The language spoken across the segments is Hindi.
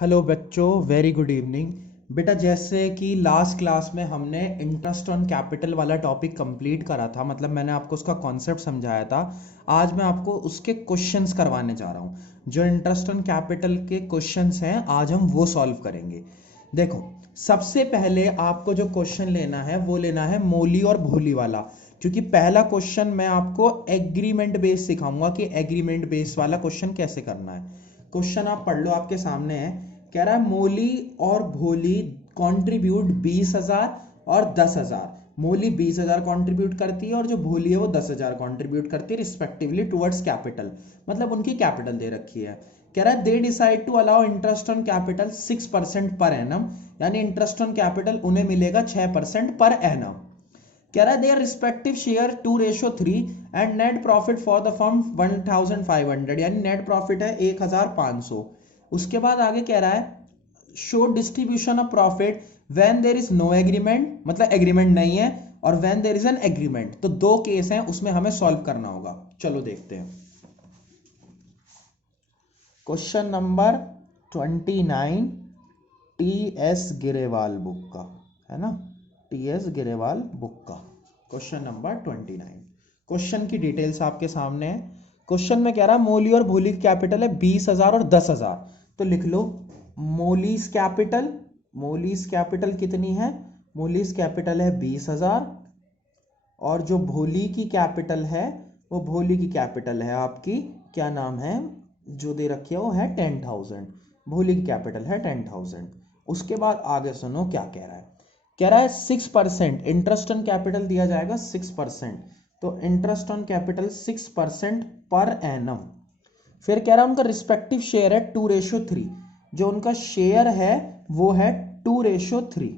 हेलो बच्चों, वेरी गुड इवनिंग। बेटा, जैसे कि लास्ट क्लास में हमने इंटरेस्ट ऑन कैपिटल वाला टॉपिक कंप्लीट करा था, मतलब मैंने आपको उसका कॉन्सेप्ट समझाया था। आज मैं आपको उसके क्वेश्चंस करवाने जा रहा हूँ। जो इंटरेस्ट ऑन कैपिटल के क्वेश्चंस हैं आज हम वो सॉल्व करेंगे। देखो, सबसे पहले आपको जो क्वेश्चन लेना है वो लेना है मोली और भोली वाला, क्योंकि पहला क्वेश्चन मैं आपको एग्रीमेंट बेस सिखाऊंगा कि एग्रीमेंट बेस वाला क्वेश्चन कैसे करना है। क्वेश्चन आप पढ़ लो, आपके सामने है। कह रहा है मोली और भोली कंट्रीब्यूट 20,000 और 10,000। मोली 20,000 कंट्रीब्यूट करती है और जो भोली है वो 10,000 कंट्रीब्यूट करती है रिस्पेक्टिवली टुवर्ड्स कैपिटल, मतलब उनकी कैपिटल दे रखी है। कह रहा है they decide to allow interest on capital 6% पर एनम, यानी इंटरेस्ट ऑन कैपिटल उन्हें मिलेगा 6% पर एनम। कह रहा है their respective share 2:3 and net profit for the firm 1,500, यानी नेट प्रॉफिट है 1,500। उसके बाद आगे कह रहा है so distribution of profit when there is no agreement, मतलब एग्रीमेंट नहीं है, और when there is an agreement. तो दो केस हैं, उसमें हमें सॉल्व करना होगा। चलो देखते हैं। Question number 29 T S Grewal book का है ना, टी एस गिरेवाल बुक का क्वेश्चन नंबर 29। क्वेश्चन की डिटेल्स आपके सामने है। क्वेश्चन में कह रहा है मोली और भोली की कैपिटल है 20,000 और 10,000। तो लिख लो मोलीज कैपिटल। मोलीज कैपिटल कितनी है? मोलीज कैपिटल है 20,000, और जो भोली की कैपिटल है वो भोली की कैपिटल है आपकी, क्या नाम है जो दे रखी है वो है 10,000। भोली की कैपिटल है 10,000। उसके बाद आगे सुनो क्या कह रहा है। कह रहा है 6% इंटरेस्ट ऑन कैपिटल दिया जाएगा 6%। तो इंटरेस्ट ऑन कैपिटल 6% पर एनम। फिर कह रहा है उनका रिस्पेक्टिव शेयर है 2:3, जो उनका शेयर है वो है 2:3।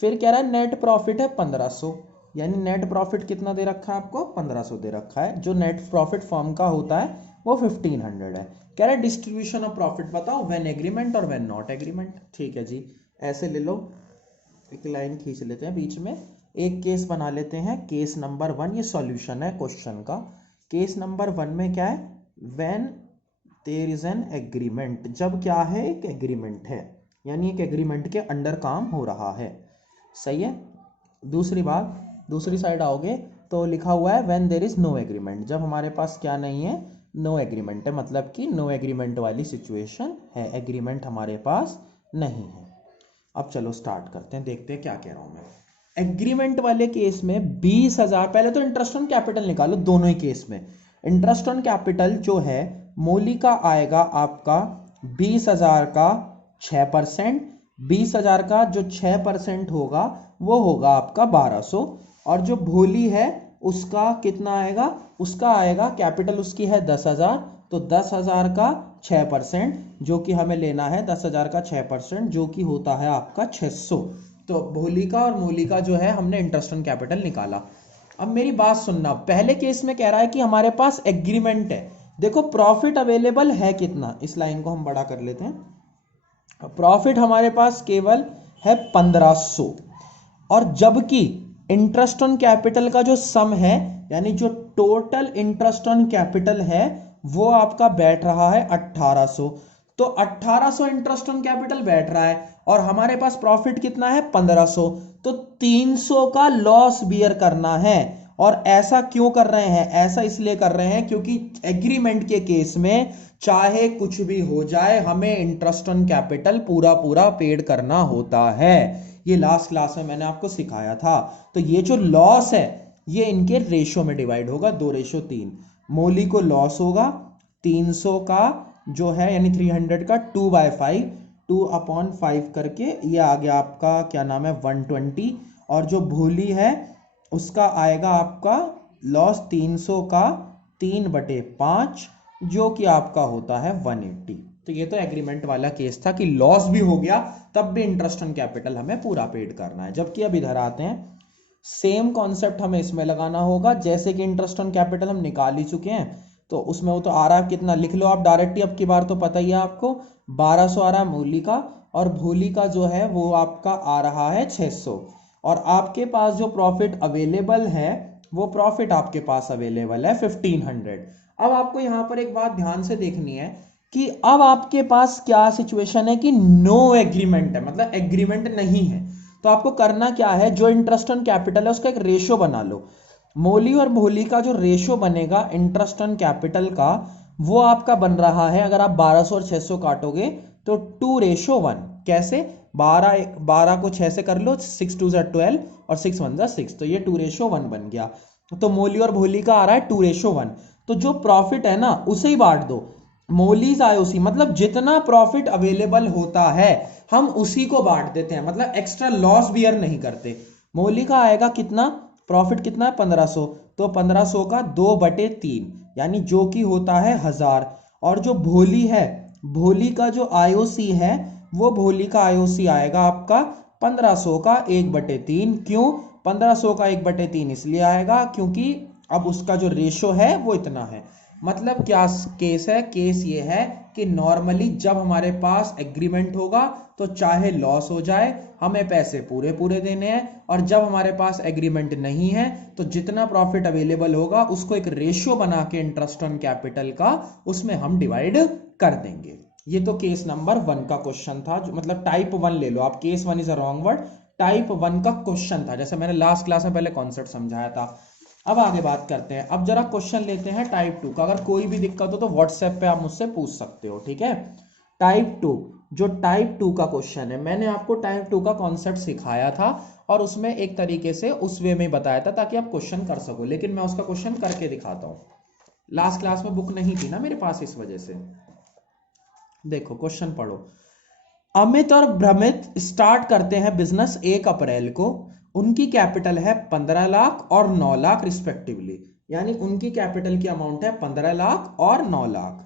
फिर कह रहा है नेट प्रॉफिट है 1,500, यानी नेट प्रॉफिट कितना दे रखा है आपको? 1,500 दे रखा है। जो नेट प्रॉफिट फर्म का होता है वो 1,500 है। कह रहा है डिस्ट्रीब्यूशन ऑफ प्रॉफिट बताओ व्हेन एग्रीमेंट और व्हेन नॉट एग्रीमेंट। ठीक है जी, ऐसे ले लो, एक लाइन खींच लेते हैं बीच में, एक केस बना लेते हैं। केस नंबर 1, ये सॉल्यूशन है क्वेश्चन का। केस नंबर 1 में क्या है? When there is an agreement, जब क्या है? एक एग्रीमेंट है, यानी एक एग्रीमेंट के अंडर काम हो रहा है। सही है। दूसरी बात, दूसरी साइड आओगे तो लिखा हुआ है when there is no agreement, जब हमारे पास क्या नहीं है? नो एग्रीमेंट है, मतलब कि नो एग्रीमेंट वाली सिचुएशन है, एग्रीमेंट हमारे पास नहीं है। अब चलो स्टार्ट करते हैं, देखते हैं क्या कह रहा हूं मैं। एग्रीमेंट वाले केस में 20,000, पहले तो इंटरेस्ट ऑन कैपिटल निकालो दोनों ही केस में। इंटरेस्ट ऑन कैपिटल जो है मोली का आएगा आपका 20,000 का 6%। 20,000 का जो 6% होगा वो होगा आपका 1,200, और जो भोली है उसका कितना आएगा? उसका आएगा, कैपिटल उसकी है 10,000, तो 10,000 का 6% जो कि हमें लेना है 10,000 का 6% जो कि होता है आपका 600। तो भोली का और मोली का जो है हमने इंटरेस्ट ऑन कैपिटल निकाला। अब मेरी बात सुनना, पहले केस में कह रहा है कि हमारे पास एग्रीमेंट है। देखो प्रॉफिट अवेलेबल है कितना, इस लाइन को हम बड़ा कर लेते हैं। प्रॉफिट हमारे पास केवल है 1,500, और जबकि इंटरेस्ट ऑन कैपिटल का जो सम है, यानी जो टोटल इंटरेस्ट ऑन कैपिटल है वो आपका बैठ रहा है 1,800। तो 1,800 इंटरेस्ट ऑन कैपिटल बैठ रहा है और हमारे पास प्रॉफिट कितना है? 1,500। तो 300 का लॉस बियर करना है। और ऐसा क्यों कर रहे हैं? ऐसा इसलिए कर रहे हैं क्योंकि एग्रीमेंट के केस में चाहे कुछ भी हो जाए हमें इंटरेस्ट ऑन कैपिटल पूरा पूरा पेड करना होता है। ये लास्ट क्लास में मैंने आपको सिखाया था। तो ये जो लॉस है ये इनके रेशो में डिवाइड होगा 2:3। मोली को लॉस होगा 300 का जो है, यानी 300 का 2/5, 2/5 करके ये आ गया आपका, क्या नाम है, 120। और जो भोली है उसका आएगा आपका लॉस 300 का 3/5, जो कि आपका होता है 180। तो ये तो एग्रीमेंट वाला केस था कि लॉस भी हो गया तब भी इंटरेस्ट ऑन कैपिटल हमें पूरा पेड करना है। जबकि अब इधर आते हैं, सेम कॉन्सेप्ट हमें इसमें लगाना होगा। जैसे कि इंटरेस्ट ऑन कैपिटल हम निकाल ही चुके हैं, तो उसमें वो तो आ रहा है कितना, लिख लो आप डायरेक्टली, अब की बार तो पता ही है आपको, 1,200 आ रहा है मोली का, और भोली का जो है वो आपका आ रहा है 600। और आपके पास जो प्रॉफिट अवेलेबल है वो प्रॉफिट आपके पास अवेलेबल है 1,500। अब आपको यहां पर एक बात ध्यान से देखनी है कि अब आपके पास क्या सिचुएशन है कि नो एग्रीमेंट है, मतलब एग्रीमेंट नहीं है। तो आपको करना क्या है, जो इंटरेस्ट ऑन कैपिटल है उसका एक रेशो बना लो। मोली और भोली का जो रेशो बनेगा इंटरेस्ट ऑन कैपिटल का, वो आपका बन रहा है, अगर आप 1200 और 600 काटोगे तो 2:1। कैसे, 12 को 6 से कर लो, 6 2 12 और 6 1 6, तो ये 2:1 बन गया। तो मोली और भोली का आ रहा है 2:1। तो जो प्रॉफिट है ना उसे ही बांट दो। मोलीज आईओसी मतलब जितना प्रॉफिट अवेलेबल होता है हम उसी को बांट देते हैं, मतलब एक्स्ट्रा लॉस बियर नहीं करते। मोली का आएगा कितना, प्रॉफिट कितना है 1500, तो 1500 का 2/3 यानी जो कि होता है 1000। और जो भोली है, भोली का जो आईओसी है, वो भोली का आईओसी आएगा आपका 1500 का 1/3। क्यों 1500 का 1/3? इसलिए आएगा क्योंकि अब उसका जो रेशो है वो इतना है। मतलब क्या केस है, केस ये है कि नॉर्मली जब हमारे पास एग्रीमेंट होगा तो चाहे लॉस हो जाए हमें पैसे पूरे पूरे देने हैं, और जब हमारे पास एग्रीमेंट नहीं है तो जितना प्रॉफिट अवेलेबल होगा उसको एक रेशियो बना के इंटरेस्ट ऑन कैपिटल का उसमें हम डिवाइड कर देंगे। ये तो केस नंबर 1 का क्वेश्चन था, जो मतलब टाइप 1 ले लो आप, case 1 is a wrong word, type 1 का क्वेश्चन था, जैसे मैंने लास्ट क्लास में पहले कॉन्सेप्ट समझाया था। अब आगे बात करते हैं, अब जरा क्वेश्चन लेते हैं टाइप 2 का। अगर कोई भी दिक्कत हो तो व्हाट्सएप पे आप मुझसे पूछ सकते हो, ठीक है। टाइप 2, जो टाइप 2 का क्वेश्चन है, मैंने आपको टाइप 2 का कॉन्सेप्ट सिखाया था और उसमें एक तरीके से उस वे में बताया था ताकि आप क्वेश्चन कर सको, लेकिन मैं उसका क्वेश्चन करके दिखाता हूं। लास्ट क्लास में बुक नहीं थी ना मेरे पास, इस वजह से। देखो क्वेश्चन पढ़ो। अमित और भ्रमित स्टार्ट करते हैं बिजनेस 1 अप्रैल को। उनकी कैपिटल है 15 लाख और 9 लाख रिस्पेक्टिवली, यानी उनकी कैपिटल की अमाउंट है 15 लाख और 9 लाख।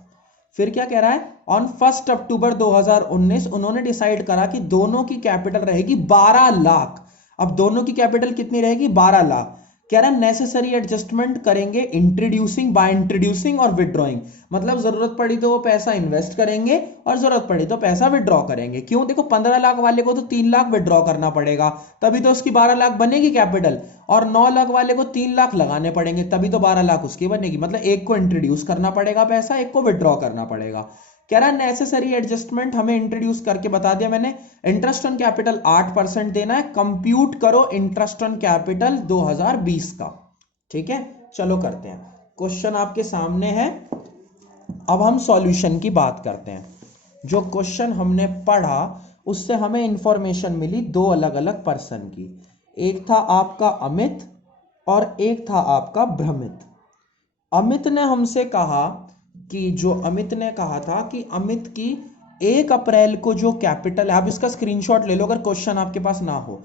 फिर क्या कह रहा है, ऑन 1 अक्टूबर 2019 उन्होंने डिसाइड करा कि दोनों की कैपिटल रहेगी 12 लाख। अब दोनों की कैपिटल कितनी रहेगी, 12 लाख। कह रहा है नेसेसरी एडजस्टमेंट करेंगे इंट्रोड्यूसिंग, बाय इंट्रोड्यूसिंग और विड्रॉइंग, मतलब जरूरत पड़ी तो वो पैसा इन्वेस्ट करेंगे और जरूरत पड़ी तो पैसा विड्रॉ करेंगे। क्यों, देखो 15 लाख वाले को तो 3 लाख विड्रॉ करना पड़ेगा तभी तो उसकी 12 लाख बनेगी कैपिटल, और 9 लाख वाले को 3 लाख लगाने पड़ेंगे तभी तो 12 लाख उसकी बनेगी। मतलब एक को इंट्रोड्यूस करना पड़ेगा पैसा, एक को विड्रॉ करना पड़ेगा। कह रहा है नेसेसरी एडजस्टमेंट हमें इंट्रोड्यूस करके बता दिया मैंने। इंटरेस्ट ऑन कैपिटल 8% देना है, कंप्यूट करो इंटरेस्ट ऑन कैपिटल 2020 का। ठीक है, चलो करते हैं, क्वेश्चन आपके सामने है। अब हम सॉल्यूशन की बात करते हैं। जो क्वेश्चन हमने पढ़ा उससे हमें इंफॉर्मेशन मिली दो अलग अलग पर्सन की, एक था आपका अमित और एक था आपका भ्रमित। अमित ने हमसे कहा कि अमित ने कहा था कि अमित की 1 अप्रैल को जो कैपिटल है, आप इसका स्क्रीनशॉट ले लो अगर क्वेश्चन आपके पास ना हो।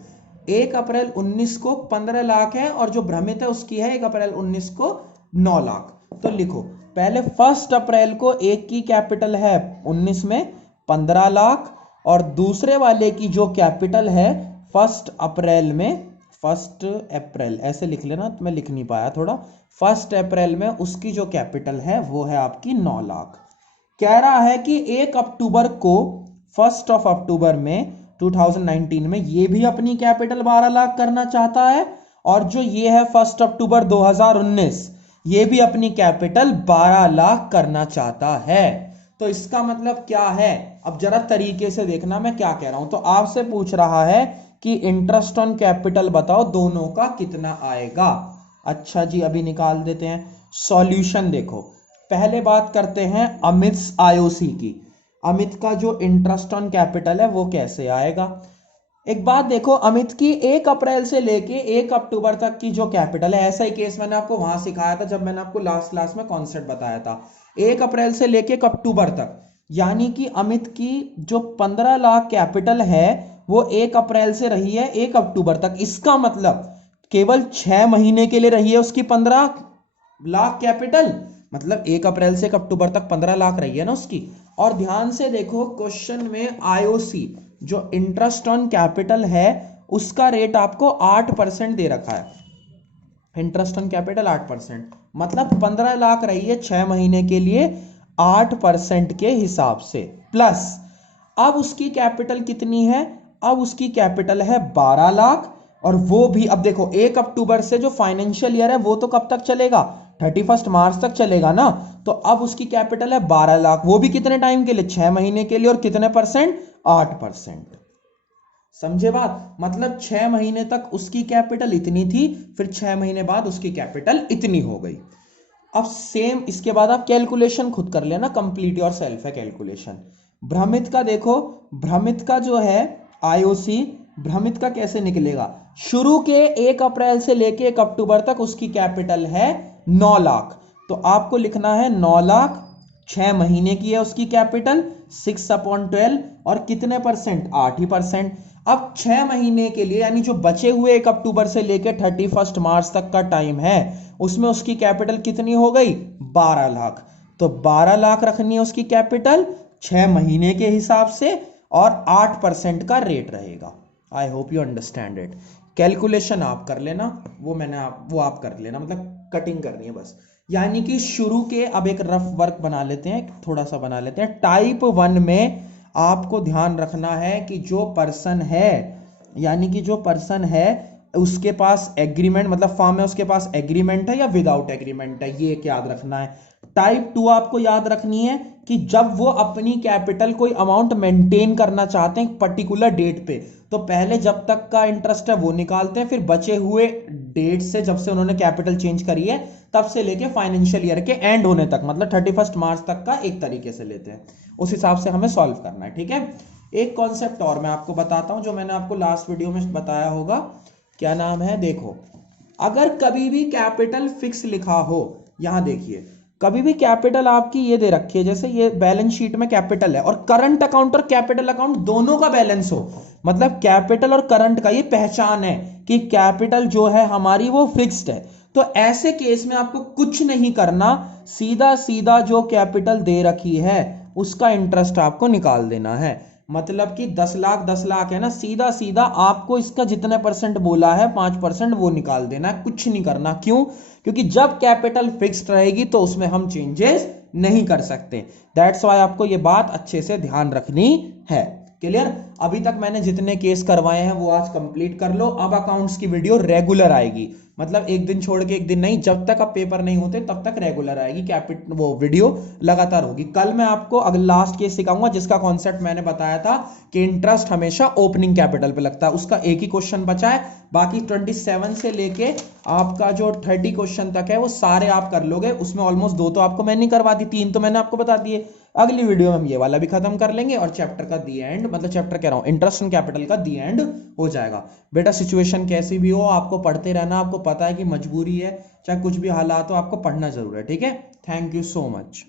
1 अप्रैल 19 को 15 लाख है और जो भ्रमित है उसकी है 1 अप्रैल 19 को 9 लाख। तो लिखो पहले 1 अप्रैल को एक की कैपिटल है 19 में 15 लाख, और दूसरे वाले की जो कैपिटल है 1 अप्रैल में, 1 अप्रैल ऐसे लिख लेना, तो मैं लिख नहीं पाया थोड़ा, 1 अप्रैल में उसकी जो कैपिटल है वो है आपकी 9 लाख। कह रहा है कि 1 अक्टूबर को, 1 अक्टूबर में 2019 में ये भी अपनी कैपिटल 12 लाख करना चाहता है, और जो ये है 1 अक्टूबर 2019 ये भी अपनी कैपिटल 12 लाख करना चाहता है। तो इसका मतलब क्या है, अब जरा तरीके से देखना मैं क्या कह रहा हूं। तो आपसे पूछ रहा है कि इंटरेस्ट ऑन कैपिटल बताओ दोनों का कितना आएगा। अच्छा जी, अभी निकाल देते हैं सॉल्यूशन। देखो पहले बात करते हैं अमित आईओसी की। अमित का जो इंटरेस्ट ऑन कैपिटल है वो कैसे आएगा। एक बात देखो, अमित की 1 अप्रैल से लेके 1 अक्टूबर तक की जो कैपिटल है, ऐसा ही केस मैंने आपको वहां सिखाया था जब मैंने आपको लास्ट क्लास में कॉन्सेप्ट बताया था। 1 अप्रैल से लेके 1 अक्टूबर तक, यानी कि अमित की जो 15 लाख कैपिटल है वो 1 अप्रैल से रही है 1 अक्टूबर तक। इसका मतलब केवल 6 महीने के लिए रही है उसकी 15 लाख कैपिटल, मतलब 1 अप्रैल से 1 अक्टूबर तक 15 लाख रही है ना उसकी। और ध्यान से देखो क्वेश्चन में आईओसी जो इंटरेस्ट ऑन कैपिटल है उसका रेट आपको 8% दे रखा है। इंटरेस्ट ऑन कैपिटल 8%, मतलब 15 लाख रही है 6 महीने के लिए 8% के हिसाब से, प्लस अब उसकी कैपिटल कितनी है, अब उसकी कैपिटल है 12 लाख। और वो भी अब देखो 1 अक्टूबर से जो फाइनेंशियल ईयर है वो तो कब तक चलेगा, 31 मार्च तक चलेगा ना, तो अब उसकी कैपिटल है 12 लाख, वो भी कितने टाइम के लिए, 6 महीने के लिए, और कितने परसेंट, 8%। समझे बात, मतलब 6 महीने तक उसकी कैपिटल इतनी थी, फिर 6 महीने बाद उसकी कैपिटल इतनी हो गई। अब सेम इसके बाद आप कैलकुलेशन खुद कर लेना, कंप्लीट योर सेल्फ है कैलकुलेशन। भ्रमित का देखो, भ्रमित का जो है आईओसी, भ्रमित का कैसे निकलेगा, शुरू के 1 अप्रैल से लेके 1 अक्टूबर तक उसकी कैपिटल है 9 लाख, तो आपको लिखना है 9 लाख, 6 महीने की है उसकी कैपिटल, 6/12, और कितने परसेंट, 8%। अब 6 महीने के लिए यानी जो बचे हुए 1 अक्टूबर से लेके 31 मार्च तक का टाइम है, उसमें उसकी कैपिटल कितनी हो गई, 12 लाख। तो 12 लाख रखनी है उसकी कैपिटल 6 महीने के हिसाब से, और 8% का रेट रहेगा। I hope you understand it. Calculation आप कर लेना, वो आप कर लेना, मतलब कटिंग करनी है बस। यानी कि शुरू के, अब एक रफ वर्क बना लेते हैं, थोड़ा सा बना लेते हैं। टाइप 1 में आपको ध्यान रखना है कि जो पर्सन है, यानी कि जो पर्सन है उसके पास एग्रीमेंट, मतलब फॉर्म में उसके पास एग्रीमेंट है या विदाउट एग्रीमेंट है, ये एक याद रखना है। टाइप 2 आपको याद रखनी है कि जब वो अपनी कैपिटल कोई अमाउंट मेंटेन करना चाहते हैं पर्टिकुलर डेट पे, तो पहले जब तक का इंटरेस्ट है वो निकालते हैं, फिर बचे हुए डेट से, जब से उन्होंने कैपिटल चेंज करी है तब से लेके फाइनेंशियल ईयर के एंड होने तक, मतलब 31 मार्च तक का एक तरीके से लेते हैं। उस हिसाब से हमें सॉल्व करना है, ठीक है। एक कॉन्सेप्ट और मैं आपको बताता हूं, जो मैंने आपको लास्ट वीडियो में बताया होगा, क्या नाम है, देखो, अगर कभी भी कैपिटल फिक्स लिखा हो, यहां देखिए, कभी भी कैपिटल आपकी ये दे रखी है, जैसे ये बैलेंस शीट में कैपिटल है, और करंट अकाउंट और कैपिटल अकाउंट दोनों का बैलेंस हो, मतलब कैपिटल और करंट का ये पहचान है कि कैपिटल जो है हमारी वो फिक्स्ड है, तो ऐसे केस में आपको कुछ नहीं करना, सीधा सीधा जो कैपिटल दे रखी है उसका इंटरेस्ट आपको निकाल देना है। मतलब कि 10 लाख 10 लाख है ना, सीधा सीधा आपको इसका जितने परसेंट बोला है 5% वो निकाल देना है, कुछ नहीं करना। क्यों? क्योंकि जब कैपिटल फिक्स्ड रहेगी तो उसमें हम चेंजेस नहीं कर सकते। दैट्स वाई आपको ये बात अच्छे से ध्यान रखनी है। क्लियर? अभी तक मैंने जितने केस करवाए हैं वो आज कंप्लीट कर लो। अब अकाउंट्स की वीडियो रेगुलर आएगी, मतलब एक दिन छोड़ के एक दिन नहीं, जब तक अब पेपर नहीं होते तब तक रेगुलर आएगी, वो वीडियो लगातार होगी। कल मैं आपको अगला लास्ट केस सिखाऊंगा जिसका कॉन्सेप्ट मैंने बताया था कि इंटरेस्ट हमेशा ओपनिंग कैपिटल पे लगता है, उसका एक ही क्वेश्चन बचा है, बाकी 27 से लेके आपका जो 30 क्वेश्चन तक है वो सारे आप कर लोगे। उसमें ऑलमोस्ट 2 तो आपको मैंने करवा दी, 3 तो मैंने आपको बता दिए। अगली वीडियो में हम ये वाला भी खत्म कर लेंगे और चैप्टर का दी एंड, मतलब चैप्टर कह रहा हूं इंटरेस्ट एंड कैपिटल का दी एंड हो जाएगा। बेटा सिचुएशन कैसी भी हो आपको पढ़ते रहना, आपको पता है कि मजबूरी है, चाहे कुछ भी हालात हो आपको पढ़ना जरूर है, ठीक है। Thank you so much.